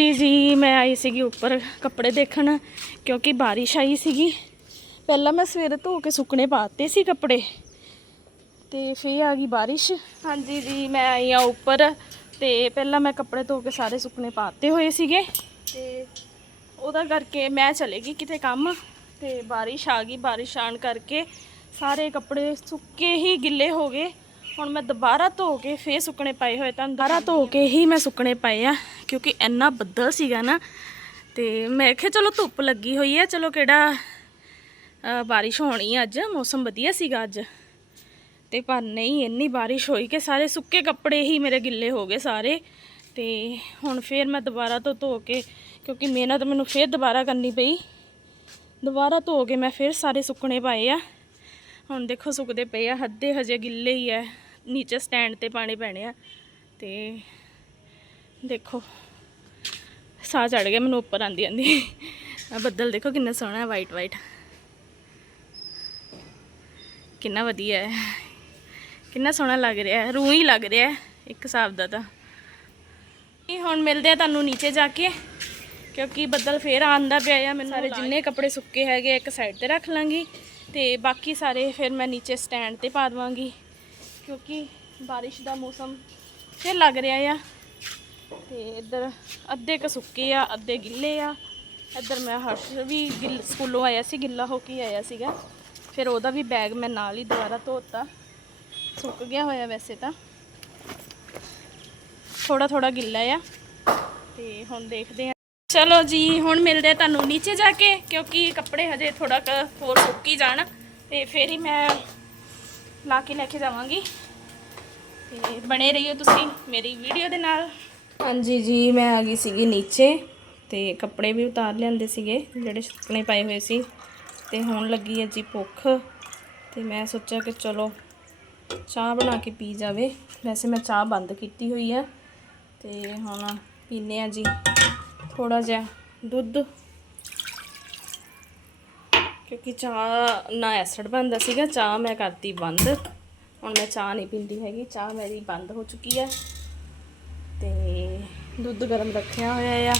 ਹਾਂਜੀ ਜੀ ਮੈਂ ਆਈ ਸੀਗੀ ਉੱਪਰ ਕੱਪੜੇ ਦੇਖਣ ਕਿਉਂਕਿ ਬਾਰਿਸ਼ ਆਈ ਸੀਗੀ। ਪਹਿਲਾਂ ਮੈਂ ਸਵੇਰੇ ਧੋ ਕੇ ਸੁੱਕਣੇ ਪਾਤੇ ਸੀ ਕੱਪੜੇ। ਤੇ ਫੇਰ ਆ ਗਈ ਬਾਰਿਸ਼। ਹਾਂਜੀ ਜੀ, ਮੈਂ ਆਈ ਆ ਉੱਪਰ ਤੇ ਪਹਿਲਾਂ ਮੈਂ ਕੱਪੜੇ ਧੋ ਕੇ ਸਾਰੇ ਸੁੱਕਣੇ ਪਾਤੇ ਹੋਏ ਸੀਗੇ। ਤੇ ਉਹਦਾ ਕਰਕੇ ਮੈਂ ਚਲੇ ਗਈ ਕਿਤੇ ਕੰਮ ਤੇ ਬਾਰਿਸ਼ ਆ ਗਈ। ਬਾਰਿਸ਼ ਆਣ ਕਰਕੇ ਸਾਰੇ ਕੱਪੜੇ ਸੁੱਕੇ ਹੀ ਗਿੱਲੇ ਹੋ ਗਏ। ਹੁਣ ਮੈਂ ਦੁਬਾਰਾ ਧੋ ਕੇ ਫੇਰ ਸੁੱਕਣੇ ਪਾਏ ਹੋਏ ਤਾਂ ਦੁਬਾਰਾ ਧੋ ਕੇ ਹੀ ਮੈਂ ਸੁੱਕਣੇ ਪਾਏ ਆ, ਕਿਉਂਕਿ ਇੰਨਾ ਬੱਦਲ ਸੀਗਾ ਨਾ, ਤੇ ਮੈਂ ਕਿਹਾ ਚਲੋ ਧੁੱਪ ਲੱਗੀ ਹੋਈ ਹੈ ਚਲੋ ਕਿਹੜਾ ਬਾਰਿਸ਼ ਹੋਣੀ ਆ ਅੱਜ, ਮੌਸਮ ਵਧੀਆ ਸੀਗਾ ਅੱਜ। ਤੇ ਪਰ ਨਹੀਂ, ਇੰਨੀ ਬਾਰਿਸ਼ ਹੋਈ ਕਿ ਸਾਰੇ ਸੁੱਕੇ ਕੱਪੜੇ ਹੀ ਮੇਰੇ ਗਿੱਲੇ ਹੋ ਗਏ ਸਾਰੇ, ਤੇ ਹੁਣ ਫੇਰ ਮੈਂ ਦੁਬਾਰਾ ਤੋਂ ਧੋ ਕੇ, ਕਿਉਂਕਿ ਮਿਹਨਤ ਮੈਨੂੰ ਫੇਰ ਦੁਬਾਰਾ ਕਰਨੀ ਪਈ। ਦੁਬਾਰਾ ਧੋ ਕੇ ਮੈਂ ਫੇਰ ਸਾਰੇ ਸੁੱਕਣੇ ਪਾਏ ਆ। ਹੁਣ ਦੇਖੋ ਸੁੱਕਦੇ ਪਏ ਆ ਹੱਦੇ ਹਜੇ ਗਿੱਲੇ ਹੀ ਆ ਨੀਚੇ ਸਟੈਂਡ ਤੇ ਪਾਣੇ ਪੈਣੇ ਆ ਤੇ ਦੇਖੋ ਸਾਹ ਚੜ ਗਿਆ ਮੈਨੂੰ ਉੱਪਰ ਆਂਦੀ ਆਂਦੀ ਆ ਬੱਦਲ ਦੇਖੋ ਕਿੰਨਾ ਸੋਹਣਾ ਹੈ ਵਾਈਟ ਵਾਈਟ ਕਿੰਨਾ ਵਧੀਆ ਹੈ ਕਿੰਨਾ ਸੋਹਣਾ ਲੱਗ ਰਿਹਾ ਹੈ ਰੂਹ ਹੀ ਲੱਗ ਰਿਹਾ ਹੈ ਇੱਕ ਹਿਸਾਬ ਦਾ ਤਾਂ। ਇਹ ਹੁਣ ਮਿਲਦੇ ਆ ਤੁਹਾਨੂੰ ਨੀਚੇ ਜਾ ਕੇ ਕਿਉਂਕਿ ਬੱਦਲ ਫੇਰ ਆਂਦਾ ਪਿਆ ਆ ਮੈਨੂੰ ਸਾਰੇ ਜਿੰਨੇ ਕੱਪੜੇ ਸੁੱਕੇ ਹੈਗੇ ਇੱਕ ਸਾਈਡ ਤੇ ਰੱਖ ਲਾਂਗੀ। ਤੇ ਬਾਕੀ ਸਾਰੇ ਫਿਰ ਮੈਂ ਨੀਚੇ ਸਟੈਂਡ ਤੇ ਪਾ ਦਵਾਂਗੀ, ਕਿਉਂਕਿ ਬਾਰਿਸ਼ ਦਾ ਮੌਸਮ ਫਿਰ ਲੱਗ ਰਿਹਾ ਆ। ਤੇ ਇੱਧਰ ਅੱਧੇ ਕ ਸੁੱਕੇ ਆ, ਅੱਧੇ ਗਿੱਲੇ ਆ। ਇੱਧਰ ਮੈਂ ਹਰਸ਼ ਵੀ ਗਿੱਲ, ਸਕੂਲੋਂ ਆਇਆ ਸੀ, ਗਿੱਲਾ ਹੋ ਕੇ ਆਇਆ ਸੀਗਾ। ਫਿਰ ਉਹਦਾ ਵੀ ਬੈਗ ਮੈਂ ਨਾਲ ਹੀ ਦੁਬਾਰਾ ਧੋਤਾ। ਸੁੱਕ ਗਿਆ ਹੋਇਆ ਵੈਸੇ ਤਾਂ। ਥੋੜਾ ਥੋੜਾ ਗਿੱਲਾ ਆ। ਤੇ ਹੁਣ ਦੇਖਦੇ ਆ ਚਲੋ ਜੀ, ਹੁਣ ਮਿਲਦੇ ਆ ਤੁਹਾਨੂੰ ਨੀਚੇ ਜਾ ਕੇ, ਕਿਉਂਕਿ ਕੱਪੜੇ ਹਜੇ ਥੋੜਾ ਕ ਹੋਰ ਸੁੱਕ ਹੀ ਜਾਣ। ਤੇ ਫਿਰ ਹੀ ਮੈਂ ਲਾ ਕੇ ਲੈ ਕੇ ਜਾਵਾਂਗੀ। ਤੇ ਬਣੇ ਰਹੀਓ ਤੁਸੀਂ ਮੇਰੀ ਵੀਡੀਓ ਦੇ ਨਾਲ। ਹਾਂਜੀ ਜੀ, ਮੈਂ ਆ ਗਈ ਸੀਗੀ ਨੀਚੇ, ਤੇ ਕੱਪੜੇ ਵੀ ਉਤਾਰ ਲਿਆਂਦੇ ਸੀਗੇ, ਜਿਹੜੇ ਸੁੱਕਣੇ ਪਏ ਹੋਏ ਸੀ। ਤੇ ਹੁਣ ਲੱਗੀ ਹੈ ਜੀ ਭੁੱਖ, ਤੇ ਮੈਂ ਸੋਚਿਆ ਕਿ ਚਲੋ ਚਾਹ ਬਣਾ ਕੇ ਪੀ ਜਾਵੇ। ਵੈਸੇ ਮੈਂ ਚਾਹ ਬੰਦ ਕੀਤੀ ਹੋਈ ਆ, ਤੇ ਹੁਣ ਪੀਨੇ ਆ ਜੀ। ਥੋੜਾ ਜਿਹਾ ਦੁੱਧ। ਕਿਉਂਕਿ ਚਾਹ ਨਾ ਐਸਿਡ ਬਣਦਾ ਸੀਗਾ, ਚਾਹ ਮੈਂ ਕਰਤੀ ਬੰਦ। ਹੁਣ ਮੈਂ ਚਾਹ ਨਹੀਂ ਪੀਂਦੀ ਹੈਗੀ, ਚਾਹ ਮੇਰੀ ਬੰਦ ਹੋ ਚੁੱਕੀ ਹੈ। ਤੇ ਦੁੱਧ ਗਰਮ ਰੱਖਿਆ ਹੋਇਆ ਆ।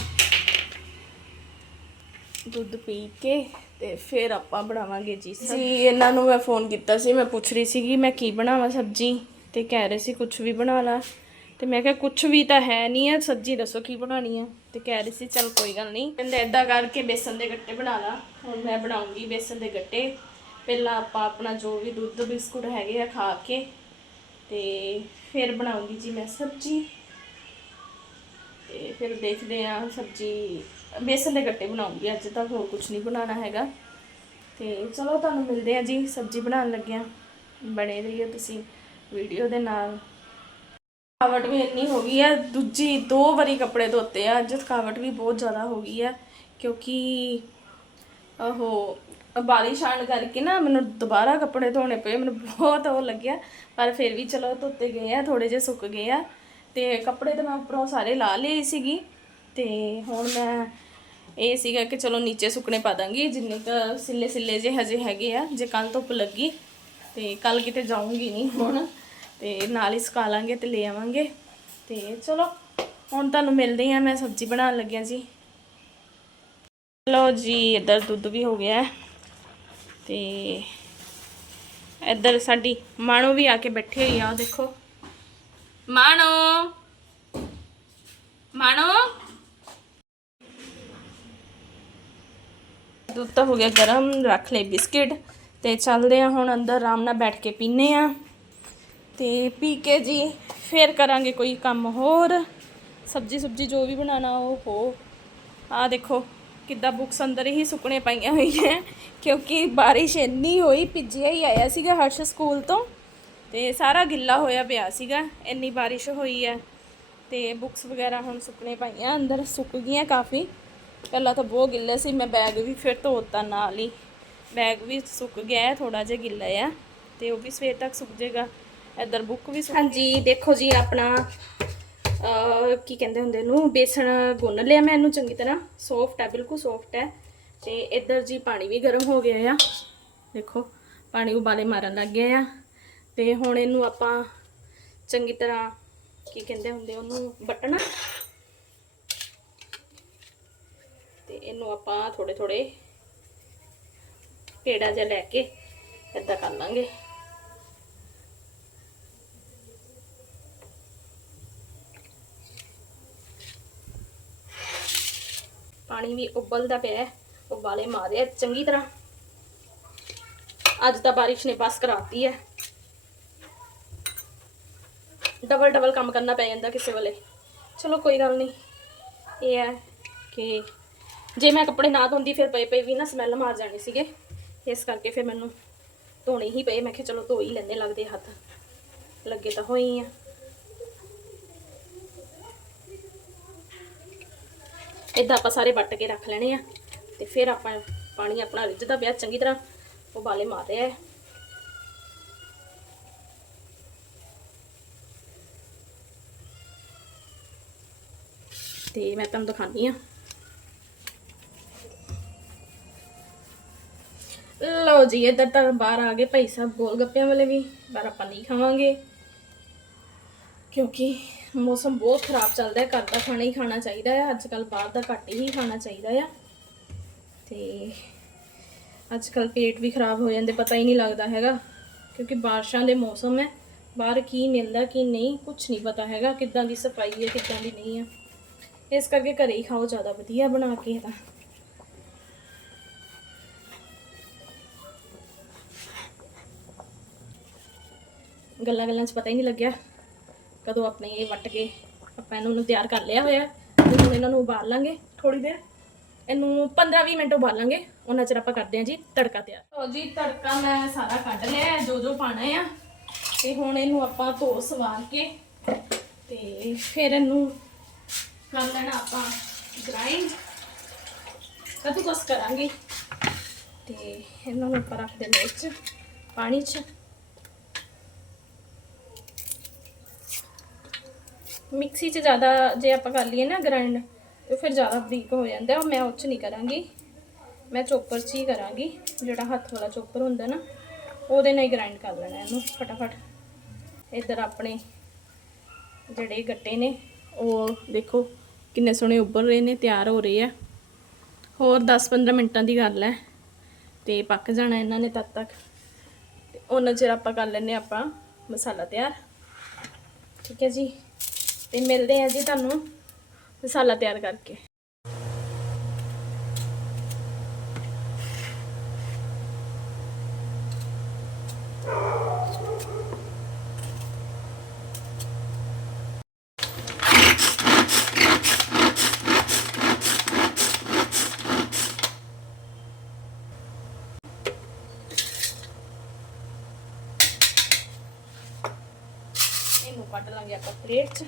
ਦੁੱਧ ਪੀ ਕੇ ਤੇ ਫਿਰ ਆਪਾਂ ਬਣਾਵਾਂਗੇ ਜੀ ਜੀ, ਇਹਨਾਂ ਨੂੰ ਮੈਂ ਫੋਨ ਕੀਤਾ ਸੀ, ਮੈਂ ਪੁੱਛ ਰਹੀ ਸੀਗੀ, ਮੈਂ ਕੀ ਬਣਾਵਾਂ ਸਬਜੀ? ਤੇ ਕਹਿ ਰਹੇ ਸੀ ਕੁਝ ਵੀ ਬਣਾ ਲਾ। ਤੇ ਮੈਂ ਕਿਹਾ ਕੁਝ ਵੀ ਤਾਂ ਹੈ ਨਹੀਂ ਹੈ ਸਬਜੀ ਦੱਸੋ ਕੀ ਬਣਾਣੀ ਹੈ ਤੇ ਕਹਿ ਰਹੀ ਸੀ, ਚਲ ਕੋਈ ਗੱਲ ਨਹੀਂ। ਕਹਿੰਦੇ ਏਦਾਂ ਕਰਕੇ ਬੇਸਨ ਦੇ ਗੱਟੇ ਬਣਾ ਲਾ। ਹੁਣ ਮੈਂ ਬਣਾਉਂਗੀ ਬੇਸਨ ਦੇ ਗੱਟੇ। ਪਹਿਲਾਂ ਆਪਾਂ ਆਪਣਾ ਜੋ ਵੀ ਦੁੱਧ, ਬਿਸਕੁਟ ਹੈਗੇ ਆ ਖਾ ਕੇ ਤੇ ਫਿਰ ਬਣਾਉਂਗੀ ਜੀ ਮੈਂ ਸਬਜੀ। ਤੇ ਫਿਰ ਦੇਖਦੇ ਆ ਸਬਜੀ, ਬੇਸਨ ਦੇ ਗੱਟੇ ਬਣਾਉਂਗੀ। ਅੱਜ ਤਾਂ ਹੋਰ ਕੁਝ ਨਹੀਂ ਬਣਾਉਣਾ ਹੈਗਾ। ਤੇ ਚਲੋ ਤੁਹਾਨੂੰ ਮਿਲਦੇ ਆ ਜੀ, ਸਬਜੀ ਬਣਾਉਣ ਲੱਗਿਆ। ਬਣੇ ਰਹੀਓ ਤੁਸੀਂ ਵੀਡੀਓ ਦੇ ਨਾਲ। ਥਕਾਵਟ ਵੀ ਇੰਨੀ ਹੋ ਗਈ ਹੈ, ਦੂਜੀ ਦੋ ਵਾਰੀ ਕੱਪੜੇ ਧੋਤੇ ਆ, ਅੱਜ ਥਕਾਵਟ ਵੀ ਬਹੁਤ ਜ਼ਿਆਦਾ ਹੋ ਗਈ ਹੈ, ਕਿਉਂਕਿ ਉਹ ਬਾਰਿਸ਼ ਆਣ ਕਰਕੇ ਨਾ ਮੈਨੂੰ ਦੁਬਾਰਾ ਕੱਪੜੇ ਧੋਣੇ ਪਏ, ਮੈਨੂੰ ਬਹੁਤ ਉਹ ਲੱਗਿਆ, ਪਰ ਫਿਰ ਵੀ ਚਲੋ ਧੋਤੇ ਗਏ ਆ ਥੋੜੇ ਜਿਹੇ ਸੁੱਕ ਗਏ ਆ, ਤੇ ਕੱਪੜੇ ਤਾਂ ਮੈਂ ਉੱਪਰੋਂ ਸਾਰੇ ਲਾ ਲਏ ਸੀਗੀ, ਤੇ ਹੁਣ ਮੈਂ ਇਹ ਸੀਗਾ ਕਿ ਚਲੋ ਨੀਚੇ ਸੁੱਕਣੇ ਪਾ ਦਾਂਗੀ, ਜਿੰਨੇ ਕ ਸਿੱਲੇ ਸਿੱਲੇ ਜੇ ਹਜੇ ਹੈਗੇ ਆ, ਜੇ ਕੱਲ ਧੁੱਪ ਲੱਗੀ, ਤੇ ਕੱਲ ਕਿਤੇ ਜਾਊਂਗੀ ਨਹੀਂ ਹੁਣ। ਤੇ ਨਾਲ ਹੀ ਸੁਕਾ ਲਾਂਗੇ ਤੇ ਲੈ ਆਵਾਂਗੇ। ਤੇ ਚਲੋ, ਹੁਣ ਤੁਹਾਨੂੰ ਮਿਲਦੇ ਆ ਮੈਂ ਸਬਜ਼ੀ ਬਣਾਉਣ ਲੱਗਿਆ ਜੀ। ਚਲੋ ਜੀ, ਇੱਧਰ ਦੁੱਧ ਵੀ ਹੋ ਗਿਆ। ਹੈ ਤੇ ਇੱਧਰ ਸਾਡੀ ਮਾਣੋ ਵੀ ਆ ਕੇ ਬੈਠੀ ਹੋਈ ਆ, ਉਹ ਦੇਖੋ। ਮਾਣੋ! ਮਾਣੋ! ਦੁੱਧ ਤਾਂ ਹੋ ਗਿਆ ਗਰਮ, ਰੱਖ ਲਏ ਬਿਸਕਿਟ। ਤੇ ਚੱਲਦੇ ਆ ਹੁਣ ਅੰਦਰ, ਆਰਾਮ ਨਾਲ ਬੈਠ ਕੇ ਪੀਨੇ ਆ ਤੇ ਪੀ ਕੇ ਜੀ, ਫੇਰ ਕਰਾਂਗੇ ਕੋਈ ਕੰਮ ਹੋਰ। ਸਬਜੀ ਸੁਬਜੀ ਜੋ ਵੀ ਬਣਾਣਾ ਉਹ ਹੋ। ਆ ਦੇਖੋ, ਕਿੱਦਾਂ ਬੁੱਕਸ ਅੰਦਰ ਹੀ ਸੁੱਕਣੇ ਪਈਆਂ ਹੋਈਆਂ। ਕਿਉਂਕਿ ਬਾਰਿਸ਼ ਇੰਨੀ ਹੋਈ, ਭਿੱਜਿਆ ਹੀ ਆਇਆ ਸੀਗਾ ਹਰਸ਼ ਸਕੂਲ ਤੋਂ। ਤੇ ਸਾਰਾ ਗਿੱਲਾ ਹੋਇਆ ਪਿਆ ਸੀਗਾ, ਇੰਨੀ ਬਾਰਿਸ਼ ਹੋਈ ਹੈ। ਤੇ ਬੁੱਕਸ ਵਗੈਰਾ ਹੁਣ ਸੁੱਕਣੇ ਪਈਆਂ, ਅੰਦਰ ਸੁੱਕ ਗਈਆਂ ਕਾਫੀ। ਪਹਿਲਾਂ ਤਾਂ ਬਹੁਤ ਗਿੱਲੇ ਸੀ, ਮੈਂ ਬੈਗ ਵੀ ਫਿਰ ਧੋਤਾ ਨਾਲ ਹੀ। ਬੈਗ ਵੀ ਸੁੱਕ ਗਿਆ ਹੈ ਥੋੜਾ ਜਿਹਾ ਗਿੱਲਾ ਆ। ਤੇ ਉਹ ਵੀ ਸਵੇਰ ਤੱਕ ਸੁੱਕ ਜਾਏਗਾ। ਇੱਧਰ ਬੁੱਕ ਵੀ ਹਾਂਜੀ, ਦੇਖੋ ਜੀ ਆਪਣਾ ਕੀ ਕਹਿੰਦੇ ਹੁੰਦੇ ਨੂੰ ਬੇਸਣ ਗੁੰਨ ਲਿਆ ਮੈਂ ਇਹਨੂੰ ਚੰਗੀ ਤਰ੍ਹਾਂ ਸੌਫਟ ਹੈ ਬਿਲਕੁਲ ਸੌਫਟ ਹੈ ਤੇ ਇੱਧਰ ਜੀ ਪਾਣੀ ਵੀ ਗਰਮ ਹੋ ਗਿਆ ਆ। ਦੇਖੋ, ਪਾਣੀ ਉਬਾਲੇ ਮਾਰਨ ਲੱਗ ਗਿਆ ਆ। ਤੇ ਹੁਣ ਇਹਨੂੰ ਆਪਾਂ ਚੰਗੀ ਤਰ੍ਹਾਂ, ਕੀ ਕਹਿੰਦੇ ਹੁੰਦੇ ਉਹਨੂੰ ਬਟਣਾ ਇਹਨੂੰ ਆਪਾਂ ਥੋੜੇ ਥੋੜੇ ਪੇੜਾ ਜਿਹਾ ਲੈ ਕੇ ਏਦਾਂ ਕਰ ਲਾਂਗੇ। ਪਾਣੀ ਵੀ ਉਬਲਦਾ ਪਿਆ ਉਬਾਲੇ ਮਾਰਿਆ ਚੰਗੀ ਤਰ੍ਹਾਂ ਅੱਜ ਤਾਂ ਬਾਰਿਸ਼ ਨੇ ਬਸ ਕਰਾਤੀ ਹੈ। ਡਬਲ ਡਬਲ ਕੰਮ ਕਰਨਾ ਪੈ ਜਾਂਦਾ ਕਿਸੇ ਵੇਲੇ। ਚਲੋ ਕੋਈ ਗੱਲ ਨਹੀਂ। ਇਹ ਹੈ ਕਿ ਜੇ ਮੈਂ ਕੱਪੜੇ ਨਾ ਧੋਂਦੀ ਫਿਰ ਪਏ ਪਏ ਵੀ ਨਾ ਸਮੈਲ ਮਾਰ ਜਾਣੇ ਸੀਗੇ। ਇਸ ਕਰਕੇ ਫਿਰ ਮੈਨੂੰ ਧੋਣੇ ਹੀ ਪਏ। ਮੈਂ ਕਿਹਾ ਚਲੋ ਧੋ ਹੀ ਲੈਂਦੇ ਲੱਗਦੇ ਹੱਥ। ਲੱਗੇ ਤਾਂ ਹੋਈ ਆ। ਇਦਾਂ ਆਪਾਂ ਸਾਰੇ ਵੱਟ ਕੇ ਰੱਖ ਲੈਣੇ ਆ ਤੇ ਫਿਰ ਆਪਾਂ ਪਾਣੀ ਆਪਣਾ ਰਿੱਝਦਾ ਪਿਆ ਚੰਗੀ ਤਰ੍ਹਾਂ ਉਬਾਲੇ ਮਾਰਦੇ ਰਿਹਾ ਹੈ ਤੇ ਮੈਂ ਤੁਹਾਨੂੰ ਦਿਖਾਉਂਦੀ ਆ। ਲਓ ਜੀ, ਇੱਧਰ ਤਾਂ ਬਾਹਰ ਆ ਗਏ ਭਾਈ ਸਾਹਿਬ, ਗੋਲ ਗੱਪਿਆਂ ਵਾਲੇ ਵੀ, ਪਰ ਆਪਾਂ ਨਹੀਂ ਖਾਵਾਂਗੇ। ਕਿਉਂਕਿ ਮੌਸਮ ਬਹੁਤ ਖਰਾਬ ਚੱਲਦਾ ਹੈ, ਘਰ ਦਾ ਖਾਣਾ ਹੀ ਖਾਣਾ ਚਾਹੀਦਾ ਹੈ ਅੱਜ ਕੱਲ ਬਾਹਰ ਦਾ ਘੱਟ ਹੀ ਖਾਣਾ ਚਾਹੀਦਾ ਆ। ਤੇ ਅੱਜ ਕੱਲ ਪੇਟ ਵੀ ਖਰਾਬ ਹੋ ਜਾਂਦੇ, ਪਤਾ ਹੀ ਨਹੀਂ ਲੱਗਦਾ ਹੈਗਾ, ਕਿਉਂਕਿ ਬਾਰਿਸ਼ਾਂ ਦੇ ਮੌਸਮ ਹੈ, ਬਾਹਰ ਕੀ ਮਿਲਦਾ, ਕੀ ਨਹੀਂ ਕੁਝ ਨਹੀਂ ਪਤਾ ਹੈਗਾ, ਕਿੱਦਾਂ ਦੀ ਸਫ਼ਾਈ ਹੈ, ਕਿੱਦਾਂ ਦੀ ਨਹੀਂ ਹੈ। ਇਸ ਕਰਕੇ ਘਰੇ ਹੀ ਖਾਓ ਜ਼ਿਆਦਾ ਵਧੀਆ ਬਣਾ ਕੇ ਤਾਂ। ਗੱਲਾਂ ਗੱਲਾਂ 'ਚ ਪਤਾ ਹੀ ਨਹੀਂ ਲੱਗਿਆ। ਕਦੋਂ ਆਪਣੇ ਇਹ ਵੱਟ ਕੇ ਆਪਾਂ ਇਹਨਾਂ ਨੂੰ ਤਿਆਰ ਕਰ ਲਿਆ ਹੋਇਆ ਤੇ ਹੁਣ ਇਹਨਾਂ ਨੂੰ ਉਬਾਲ ਲਾਂਗੇ ਥੋੜੀ ਦੇਰ। ਇਹਨੂੰ 15-20 ਮਿੰਟ ਉਬਾਲਾਂਗੇ ਉਹਨਾਂ ਚਿਰ ਆਪਾਂ ਕਰਦੇ ਹਾਂ ਜੀ ਤੜਕਾ ਤਿਆਰ। ਲਓ ਜੀ, ਤੜਕਾ ਮੈਂ ਸਾਰਾ ਕੱਢ ਲਿਆ ਜੋ ਜੋ ਪਾਣਾ ਆ ਤੇ ਹੁਣ ਇਹਨੂੰ ਆਪਾਂ ਧੋ ਸਵਾਰ ਕੇ ਤੇ ਫਿਰ ਇਹਨੂੰ ਕਰ ਲੈਣਾ ਆਪਾਂ ਗ੍ਰਾਈਂਡ ਕਦੋਂ ਕੁਸ ਕਰਾਂਗੇ। ਤੇ ਇਹਨਾਂ ਨੂੰ ਆਪਾਂ ਰੱਖ ਦੇਣਾ ਵਿੱਚ ਪਾਣੀ 'ਚ। ਮਿਕਸੀ 'ਚ ਜ਼ਿਆਦਾ ਜੇ ਆਪਾਂ ਕਰ ਲਈਏ ਨਾ ਗ੍ਰਾਈਂਡ ਤੇ ਫਿਰ ਜ਼ਿਆਦਾ ਬਰੀਕ ਹੋ ਜਾਂਦਾ, ਉਹ ਮੈਂ ਉਹ 'ਚ ਨਹੀਂ ਕਰਾਂਗੀ। ਮੈਂ ਚੋਪਰ 'ਚ ਹੀ ਕਰਾਂਗੀ, ਜਿਹੜਾ ਹੱਥ ਵਾਲਾ ਚੋਪਰ ਹੁੰਦਾ ਨਾ, ਉਹਦੇ ਨਾਲ ਹੀ ਗ੍ਰਾਈਂਡ ਕਰ ਲੈਣਾ ਇਹਨੂੰ ਫਟਾਫਟ। ਇੱਧਰ ਆਪਣੇ ਜਿਹੜੇ ਗੱਟੇ ਨੇ, ਉਹ ਦੇਖੋ ਕਿੰਨੇ ਸੋਹਣੇ ਉੱਭਰ ਰਹੇ ਨੇ, ਤਿਆਰ ਹੋ ਰਹੇ ਆ। ਹੋਰ 10-15 ਮਿੰਟਾਂ ਦੀ ਗੱਲ ਹੈ, ਤੇ ਪੱਕ ਜਾਣਾ ਇਹਨਾਂ ਨੇ ਤਦ ਤੱਕ। ਤੇ ਉਹਨਾਂ ਚਿਰ ਆਪਾਂ ਕਰ ਲੈਨੇ ਆਪਾਂ ਮਸਾਲਾ ਤਿਆਰ। ਠੀਕ ਹੈ ਜੀ। ਤੇ ਮਿਲਦੇ ਆ ਜੀ ਤੁਹਾਨੂੰ ਮਸਾਲਾ ਤਿਆਰ ਕਰਕੇ। ਇਹਨੂੰ ਕੱਢ ਲਾਂਗੇ ਆਪਾਂ ਪਲੇਟ 'ਚ।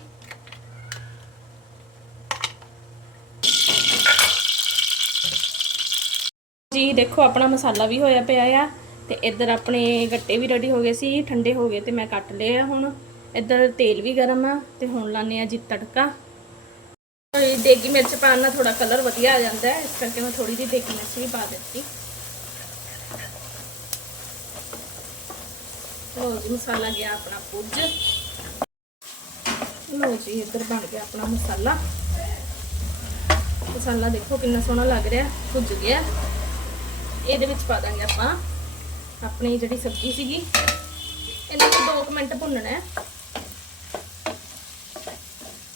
ਦੇਖੋ, ਆਪਣਾ ਮਸਾਲਾ ਵੀ ਹੋਇਆ ਪਿਆ ਆ ਤੇ ਇੱਧਰ ਆਪਣੇ ਗੱਟੇ ਵੀ ਰੈਡੀ ਹੋ ਗਏ ਸੀ, ਠੰਡੇ ਹੋ ਗਏ ਤੇ ਮੈਂ ਕੱਟ ਲਏ ਆ ਹੁਣ। ਇੱਧਰ ਤੇਲ ਵੀ ਗਰਮ ਆ ਤੇ ਹੁਣ ਲਾਣੇ ਆ ਜੀ ਤੜਕਾ। ਇਹ ਦੇਗੀ ਮਿਰਚ ਪਾਉਣ ਨਾਲ ਥੋੜਾ ਕਲਰ ਵਧੀਆ ਆ ਜਾਂਦਾ ਹੈ, ਇਸ ਕਰਕੇ ਮੈਂ ਥੋੜੀ ਜਿਹੀ ਦੇਗੀ ਮਿਰਚ ਵੀ ਪਾ ਦਿੱਤੀ। ਲੋ ਜੀ, ਮਸਾਲਾ ਗਿਆ ਆਪਣਾ ਪੁੱਜ। ਲੋ ਜੀ, ਇੱਧਰ ਬਣ ਗਿਆ ਆਪਣਾ ਮਸਾਲਾ। ਮਸਾਲਾ ਦੇਖੋ ਕਿੰਨਾ ਸੋਹਣਾ ਲੱਗ ਰਿਹਾ ਭੁੱਜ ਗਿਆ। ਇਹਦੇ ਵਿੱਚ ਪਾ ਦਾਂਗੇ ਆਪਾਂ ਆਪਣੀ ਜਿਹੜੀ ਸਬਜ਼ੀ ਸੀਗੀ। ਇਹਨੂੰ 2 ਮਿੰਟ ਭੁੰਨਣਾ ਹੈ।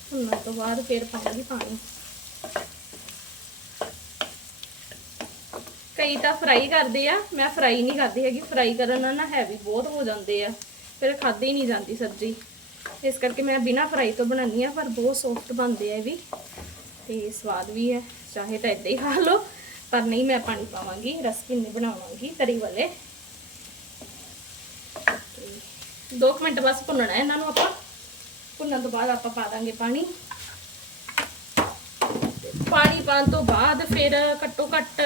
ਭੁੰਨਣ ਤੋਂ ਬਾਅਦ ਫਿਰ ਪਾਵਾਂਗੇ ਪਾਣੀ। ਕਈ ਤਾਂ ਫਰਾਈ ਕਰਦੇ ਆ, ਮੈਂ ਫਰਾਈ ਨਹੀਂ ਕਰਦੀ ਹੈਗੀ। ਫਰਾਈ ਕਰਨ ਨਾਲ ਨਾ ਹੈਵੀ ਬਹੁਤ ਹੋ ਜਾਂਦੇ ਆ। ਫਿਰ ਖਾਦੀ ਨਹੀਂ ਜਾਂਦੀ ਸਬਜ਼ੀ। ਇਸ ਕਰਕੇ ਮੈਂ ਬਿਨਾ ਫਰਾਈ ਤੋਂ ਬਣਾਉਂਦੀ ਆ ਪਰ ਬਹੁਤ ਸੌਫਟ ਬਣਦੇ ਆ ਇਹ ਵੀ। ਤੇ ਸਵਾਦ ਵੀ ਹੈ, ਚਾਹੇ ਤਾਂ ਇਦਾਂ ਹੀ ਖਾ ਲਓ। ਪਰ ਨਹੀਂ ਮੈਂ ਪਾਣੀ ਪਾਵਾਂਗੀ ਰਸ ਭਿੰਨੇ ਬਣਾਵਾਂਗੀ ਤਰੀ ਵਾਲੇ। 2 ਮਿੰਟ ਬਸ ਭੁੰਨਣਾ ਹੈ ਇਹਨਾਂ ਨੂੰ ਆਪਾਂ। ਭੁੰਨਣ ਤੋਂ ਬਾਅਦ ਆਪਾਂ ਪਾ ਦਾਂਗੇ ਪਾਣੀ। ਪਾਣੀ ਪਾਉਣ ਤੋਂ ਬਾਅਦ ਫਿਰ ਘੱਟੋ ਘੱਟ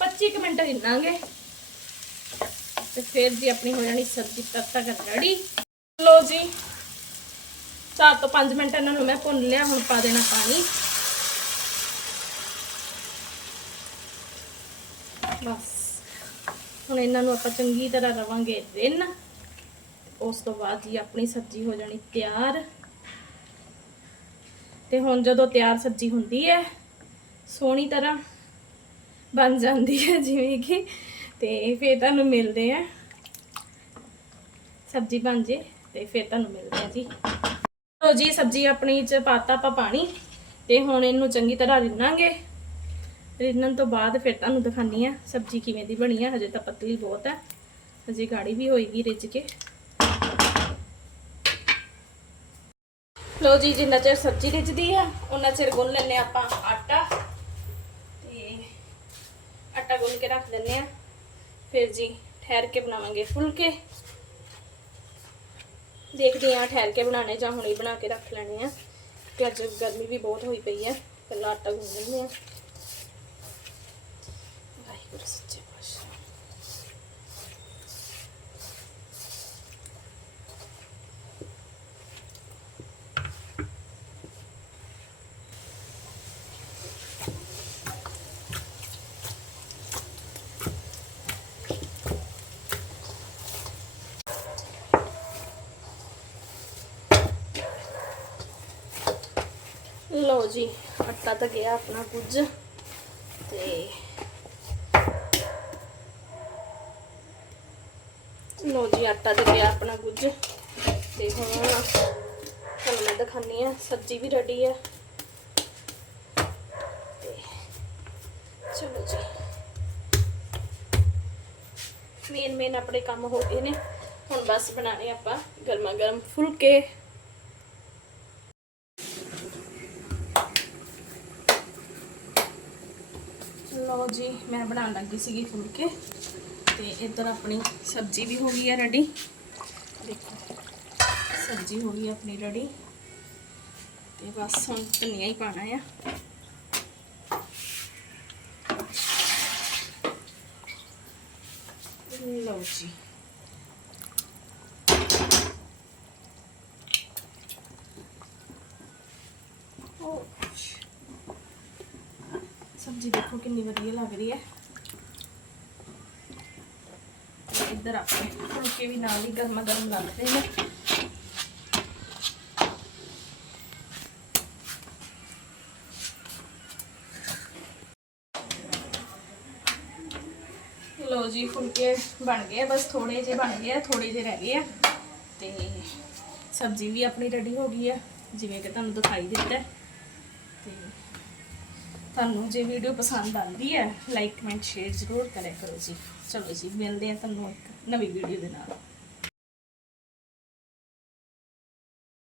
25 ਕੁ ਮਿੰਟ ਰਿੰਨਾਂਗੇ। ਤੇ ਫਿਰ ਜੀ ਆਪਣੀ ਹੋ ਜਾਣੀ ਸਬਜ਼ੀ ਤਦ ਤੱਕ ਰੈਡੀ ਲੋ ਜੀ 4 ਤੋਂ 5 ਮਿੰਟ ਇਹਨਾਂ ਨੂੰ ਮੈਂ ਭੁੰਨ ਲਿਆ, ਹੁਣ ਪਾ ਦੇਣਾ ਪਾਣੀ। ਬਸ। ਹੁਣ ਇਹਨਾਂ ਨੂੰ ਆਪਾਂ ਚੰਗੀ ਤਰ੍ਹਾਂ ਰਵਾਂਗੇ ਰਿੰਨ ਉਸ ਤੋਂ ਬਾਅਦ ਜੀ ਆਪਣੀ ਸਬਜ਼ੀ ਹੋ ਜਾਣੀ ਤਿਆਰ। ਤੇ ਹੁਣ ਜਦੋਂ ਤਿਆਰ ਸਬਜ਼ੀ ਹੁੰਦੀ ਹੈ, ਸੋਹਣੀ ਤਰ੍ਹਾਂ ਬਣ ਜਾਂਦੀ ਹੈ ਜਿਵੇਂ ਕਿ। ਤੇ ਫੇਰ ਤੁਹਾਨੂੰ ਮਿਲਦੇ ਆ ਸਬਜ਼ੀ ਬਣ ਜੇ ਤੇ ਫਿਰ ਤੁਹਾਨੂੰ ਮਿਲਦੇ ਆ ਜੀ। ਲੋ ਜੀ, ਸਬਜ਼ੀ ਆਪਣੀ ਚ ਪਾਤਾ ਆਪਾਂ ਪਾਣੀ। ਤੇ ਹੁਣ ਇਹਨੂੰ ਚੰਗੀ ਤਰ੍ਹਾਂ ਰਿੰਨਾਂਗੇ। ਰਿੰਨਣ ਤੋਂ ਬਾਅਦ ਫਿਰ ਤੁਹਾਨੂੰ ਦਿਖਾਨੀ ਆ ਸਬਜ਼ੀ ਕਿਵੇਂ ਦੀ ਬਣੀ ਆ, ਹਜੇ ਤਾਂ ਪਤਲੀ ਬਹੁਤ ਆ। ਹਜੇ ਗਾੜੀ ਵੀ ਹੋਏਗੀ ਰਿੱਝ ਕੇ। ਲੋ ਜੀ, ਜਿੰਨਾ ਚਿਰ ਸਬਜ਼ੀ ਰਿੱਝਦੀ ਆ ਉਹਨਾਂ ਚਿਰ ਗੁੰਨ ਲੈਨੇ ਆਪਾਂ ਆਟਾ। ਤੇ ਆਟਾ ਗੁੰਨ ਕੇ ਰੱਖ ਦਿੰਨੇ ਆ ਫਿਰ ਜੀ, ਠਹਿਰ ਕੇ ਬਣਾਵਾਂਗੇ ਫੁਲਕੇ। ਦੇਖਦੇ ਆ ਠਹਿਰ ਕੇ ਬਣਾਣੇ ਜਾਂ ਹੁਣੇ ਹੀ ਬਣਾ ਕੇ ਰੱਖ ਲੈਣੇ ਆ ਕਿ ਅੱਜ ਗਰਮੀ ਵੀ ਬਹੁਤ ਹੋਈ ਪਈ ਆ, ਪਹਿਲਾਂ ਆਟਾ ਗੁੰਨ ਲੈਂਦੇ ਆ ਵਾਹਿਗੁਰੂ ਸੱਚੇ ਲਓ ਜੀ ਆਟਾ ਤਾਂ ਗਿਆ ਆਪਣਾ ਕੁਝ ਤੇ ਲਓ ਜੀ, ਆਟਾ ਤਾਂ ਗਿਆ ਆਪਣਾ ਕੁਝ। ਤੇ ਹੁਣ ਤੁਹਾਨੂੰ ਮੈਂ ਦਿਖਾਨੀ ਆ ਸਬਜ਼ੀ ਵੀ ਰੈਡੀ ਹੈ। ਚਲੋ ਜੀ। ਮੇਨ ਮੇਨ ਆਪਣੇ ਕੰਮ ਹੋ ਗਏ ਨੇ। ਹੁਣ ਬਸ ਬਣਾਣੇ ਆਪਾਂ ਗਰਮਾ ਗਰਮ ਫੁਲਕੇ। ਲਓ ਜੀ, ਮੈਂ ਬਣਾਉਣ ਲੱਗੀ ਸੀਗੀ ਫੁਲਕੇ। ਤੇ ਇੱਧਰ ਆਪਣੀ ਸਬਜ਼ੀ ਵੀ ਹੋ ਗਈ ਹੈ ਰੈਡੀ। ਦੇਖੋ, ਸਬਜ਼ੀ ਹੋ ਗਈ ਆਪਣੀ ਰੈਡੀ। ਤੇ ਬਸ ਹੁਣ ਧਨੀਆ ਹੀ ਪਾਣਾ ਆ। ਲਓ ਜੀ। ਸਬਜ਼ੀ ਦੇਖੋ ਕਿੰਨੀ ਵਧੀਆ ਲੱਗ ਰਹੀ ਹੈ ਤੇ ਇੱਧਰ ਆਪਣੇ ਫੁਲਕੇ ਵੀ ਨਾਲ ਹੀ ਗਰਮਾ ਗਰਮ ਲੱਗਦੇ ਨੇ। ਲੋ ਜੀ, ਫੁਲਕੇ ਬਣ ਗਏ ਬਸ ਥੋੜੇ ਜਿਹੇ ਬਣ ਗਏ ਆ ਥੋੜੇ ਜਿਹੇ ਰਹਿ ਗਏ ਆ। ਤੇ ਸਬਜ਼ੀ ਵੀ ਆਪਣੀ ਰੈਡੀ ਹੋ ਗਈ ਹੈ ਜਿਵੇਂ ਕਿ ਤੁਹਾਨੂੰ ਦਿਖਾਈ ਦਿੱਤਾ ਤੇ ਤੁਹਾਨੂੰ ਜੇ ਵੀਡੀਓ ਪਸੰਦ ਆਉਂਦੀ ਹੈ ਲਾਈਕ ਕਮੈਂਟ ਸ਼ੇਅਰ ਜ਼ਰੂਰ ਕਰਿਆ ਕਰੋ ਜੀ। ਚਲੋ ਜੀ, ਮਿਲਦੇ ਆ ਤੁਹਾਨੂੰ ਇੱਕ ਨਵੀਂ ਵੀਡੀਓ ਦੇ ਨਾਲ